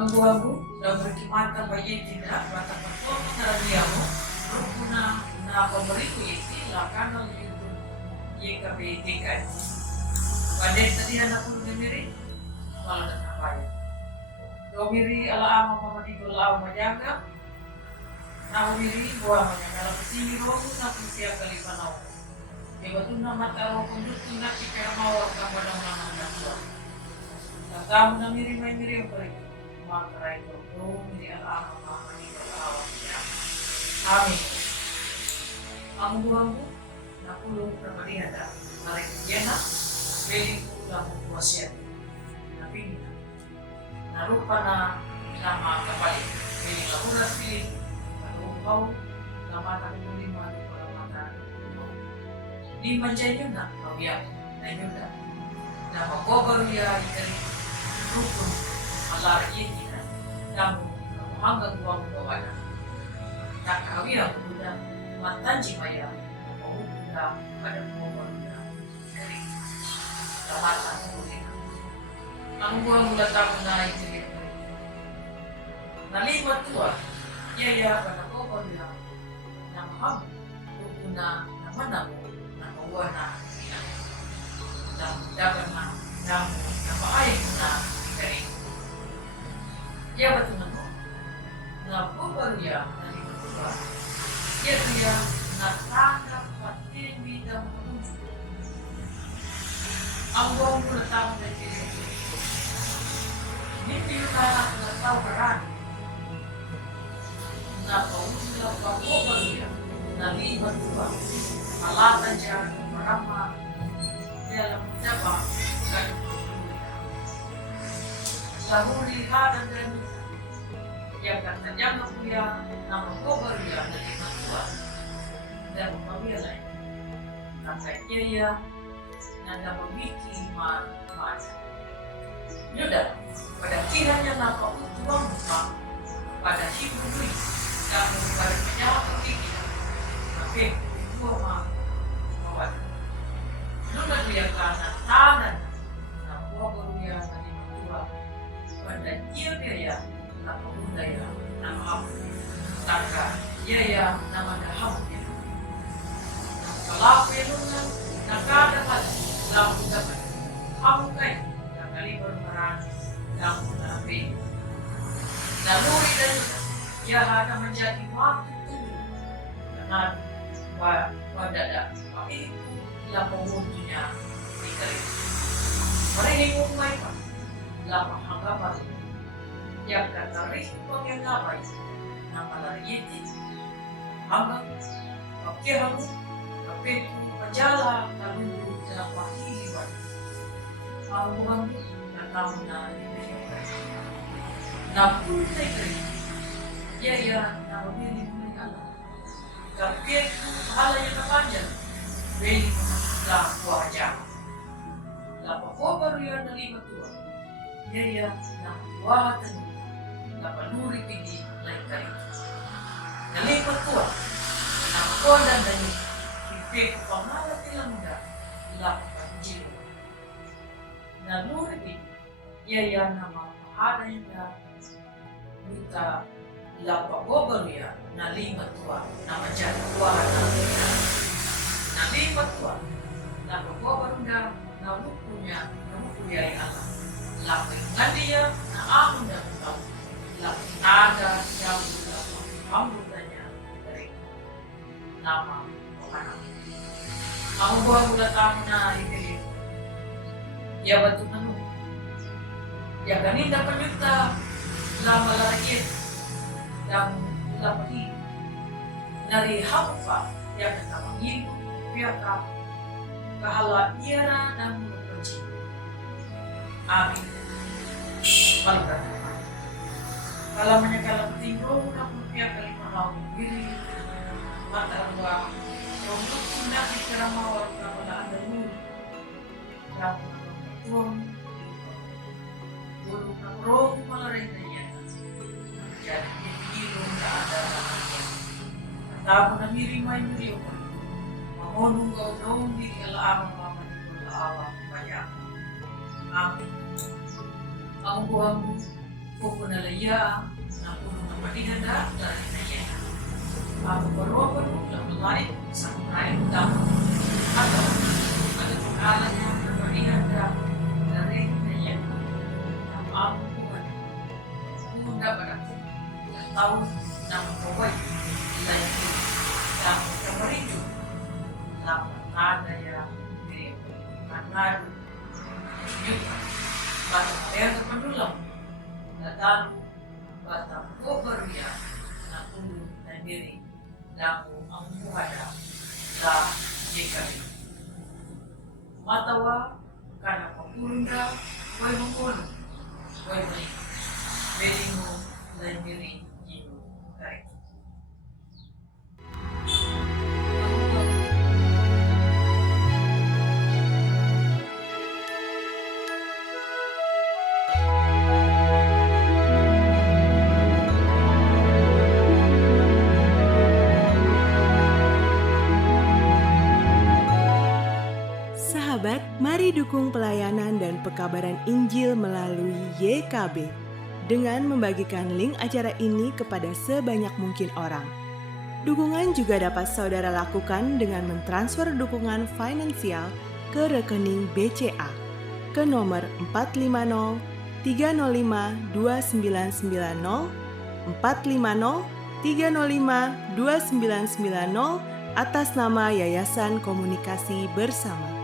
Ang buhamu na berkimata bayi tidak mata performa karaniamu rukuna na pemberiku iti lakana itu YKBTK. Pada tadi anak pun miri malah tak apa. Domiri ala ama mama di dola majaga. Nah miri buah majaga kesini rohu na kusia kali panau. Bebatuna mata roh kundutu na kikera mawar kamadang nama dua. Kamu na miri mai miri yang pergi. Makarai dodo miri ala ama mama di dola majaga. Amin. Ang buhamu na pulong pramariada. Mari jena beli pulang kuasian. Nabi narupa na nama kapali. Beli kahuras pilih. Kau nama tak boleh malu pada mata. Di manjanya nak kawiak na yuda. Nama kau baru ya ikari rukun malar ini na. Namu hanggang buang bawana. Tak kawiak muda matanji maya. Kau muda pada kau baru ya ikari. Lamatan boleh. Ang buang mula tamu na ikari. Nalimat tua. Ya pada kau baru ya. Nama ham rukuna nama namu. Wana dan dapat namu nama air na kering. Ya betul namo. Na baru ya dari kedua. Ya dia na tanda patin bidang menuju. Ambong pun tahu dari itu. Mimpi utara pun tahu berani. Na paulah baru ya. Nabi berdua. Malatan siya marama dalam jabang dan lahuli hadan dan yang katanya punya nama kobar yang dari matua dan pamilya lain. Katanya ya nanda memiliki maat. Yuda pada kiranya nama utuang muka pada hidup dan pada penyawa kepikiran. Tapi dua mawat. Nuna dia karena tanah na buah beruya tadi matua. Pada dia na pemuda ya na ham. Taka ya nama daham ya. Kalau pelungan na kada pada lamu dapat. Kamu kai na kali berperan lamu na api. Naluri dan ya ada menjadi waktu karena wadada tapi lapang mundunya dikali. Marahing umay pa lapang hanggapan yang katarik pangyagabay na malariyiti hanggang kapkiramu kapitu pajala kalunod na pahiliwan ang buwan na tao na ibigay na puntay kayo yaya na mamilig mo alam. Kapit halanya kapanjang beli la wajah la baru ya na 5 tua ya na watan la panuri pigi lain kali na 5 tua na koda dan kipek pamala tila muda la panjilo na nuri pigi ya na mahada yang kita lapa baru ya na 5 tua na menjadi wahana na 5 tua lapa baru na bukunya yang Allah lapa ingat na amun dan tahu lapa nada yang ambutanya dari nama wahana kamu buah mula tamu na ini ya batu nanu ya ganinda penyuta lama lagi yang lapati dari hampa yang kata ibu biarkan kahala iara dan berkunci. Amin. Balikan. Kalau menyakalah tinggal namun pihak kali malau diri mata ruang untuk tindak bicara mawar kepada anda dulu yang tuang dulu roh malarenya jadi ilmu tak ada tahu na mirimay muriyo mamonong kau dong di kalaang mama di kalaang banyak amin ang buang mo pupunalay Iya, nampun namadihanda dari naya. Aku baru mulai sampai utama. Atau ada pengalan yang namadihanda dari naya. Aku Bunda padaku dan tahu nama kawai lain yang kemerindu dapat ada yang diri karena juga batu air kependulang lalu bata ko beria na tulong na diri laku ang muhada la jikabi matawa kana papurunda way mengkono way mali Beli mo lang diri ino kahit. Sahabat, mari dukung pelayanan dan pekabaran Injil melalui YKB dengan membagikan link acara ini kepada sebanyak mungkin orang. Dukungan juga dapat saudara lakukan dengan mentransfer dukungan finansial ke rekening BCA ke nomor 450 305 2990 450 305 2990 atas nama Yayasan Komunikasi Bersama.